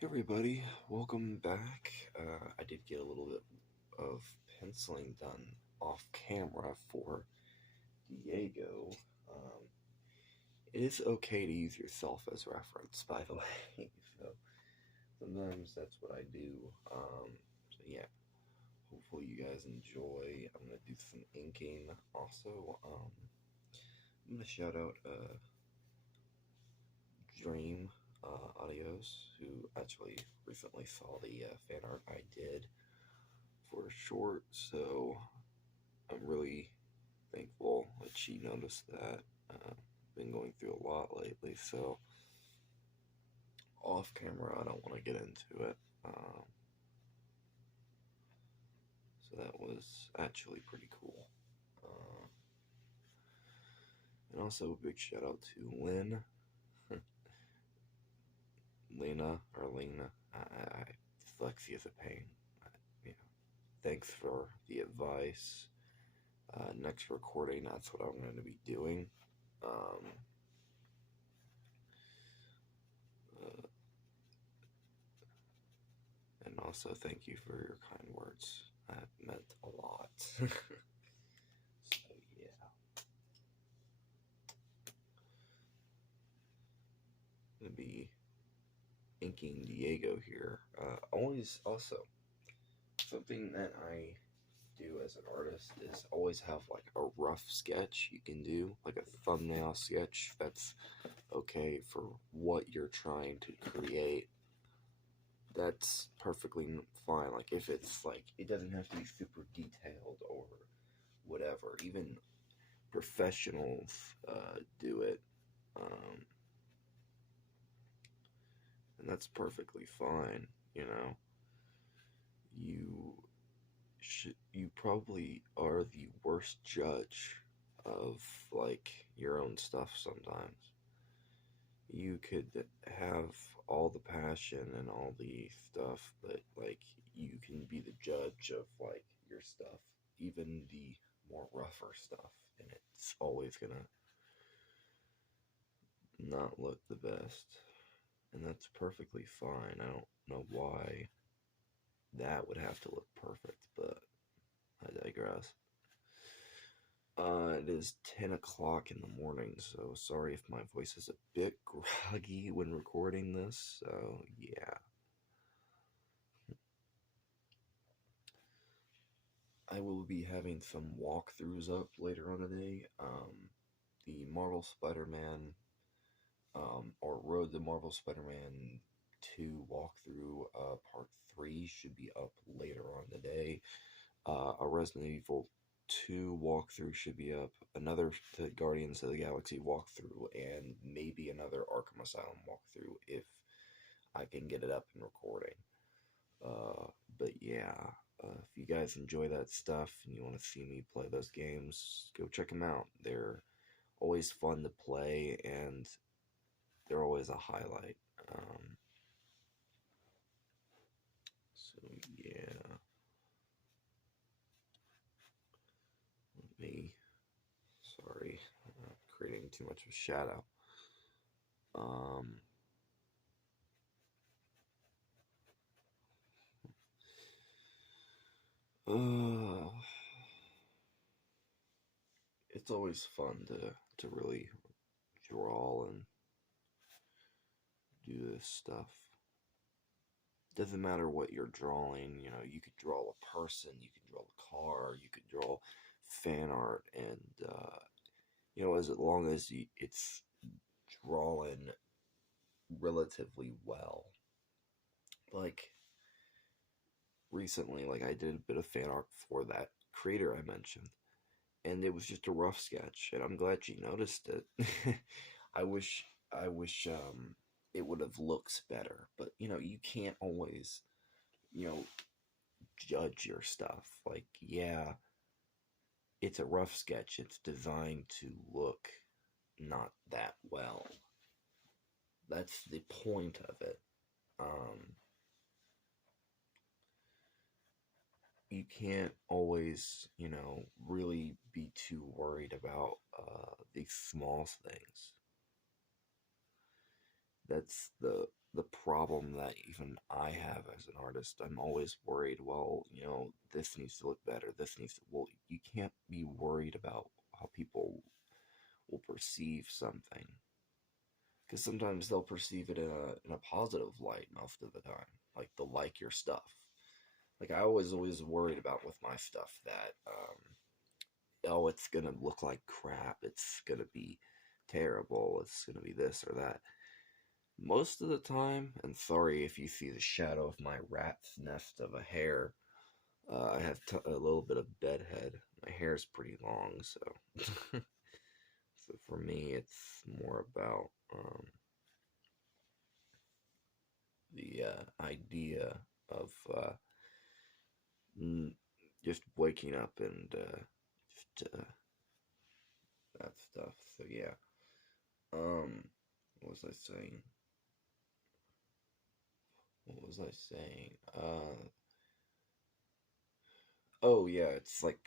Hey everybody, welcome back. I did get a little bit of penciling done off camera for Diego. Um, it is okay to use yourself as reference, by the way. So sometimes that's what I do. So yeah, hopefully you guys enjoy. I'm gonna do some inking also. I'm gonna shout out Dream Audios, who actually recently saw the fan art I did for a short, so I'm really thankful that she noticed that. Been going through a lot lately, so off camera, I don't want to get into it. So that was actually pretty cool. Uh, and also a big shout out to Lynn, Lena or Lena. Dyslexia is a pain. You know, thanks for the advice. Next recording, that's what I'm going to be doing. Um, uh, and also, thank you for your kind words. That meant a lot. So, yeah. Gonna be inking Diego here. Always, also, something that I do as an artist is always have like a rough sketch you can do, like a thumbnail sketch that's okay for what you're trying to create. That's perfectly fine. Like, if it's like, it doesn't have to be super detailed or whatever. Even professionals do it, um, and that's perfectly fine. You know, you you probably are the worst judge of like your own stuff sometimes. You could have all the passion and all the stuff, but like you can be the judge of like your stuff, even the more rougher stuff, and it's always gonna not look the best. And that's perfectly fine. I don't know why that would have to look perfect, but I digress. It is 10 o'clock in the morning, so sorry if my voice is a bit groggy when recording this. So, yeah. I will be having some walkthroughs up later on today. The Marvel Spider Man, or Road to Marvel Spider Man 2 walkthrough, part 3 should be up later on today. A Resident Evil 2 walkthrough should be up, another Guardians of the Galaxy walkthrough, and maybe another Arkham Asylum walkthrough if I can get it up and recording. Uh, but yeah, if you guys enjoy that stuff and you want to see me play those games, go check them out. They're always fun to play and they're always a highlight. So yeah, let me. Sorry, creating too much of a shadow. Um, uh, it's always fun to really draw and do this stuff. Doesn't matter what you're drawing, you know, you could draw a person, you could draw a car, you could draw fan art, and, you know, as long as it's drawn relatively well. Like, recently, like, I did a bit of fan art for that creator I mentioned, and it was just a rough sketch, and I'm glad she noticed it. I wish, it would have looked better, but, you know, you can't always, you know, judge your stuff. Like, yeah, it's a rough sketch. It's designed to look not that well. That's the point of it. You can't always, you know, really be too worried about these small things. That's the the problem that even I have as an artist. I'm always worried, well, this needs to look better. This needs to, well, you can't be worried about how people will perceive something. Because sometimes they'll perceive it in a positive light most of the time. Like they'll like your stuff. Like I was always worried about with my stuff that, oh, it's gonna look like crap. It's gonna be terrible. It's gonna be this or that. Most of the time, and sorry if you see the shadow of my rat's nest of a hair, I have a little bit of bedhead. My hair is pretty long, so so for me, it's more about the idea of just waking up and just that stuff. So yeah, um, what was I saying? What was I saying? Oh yeah, it's like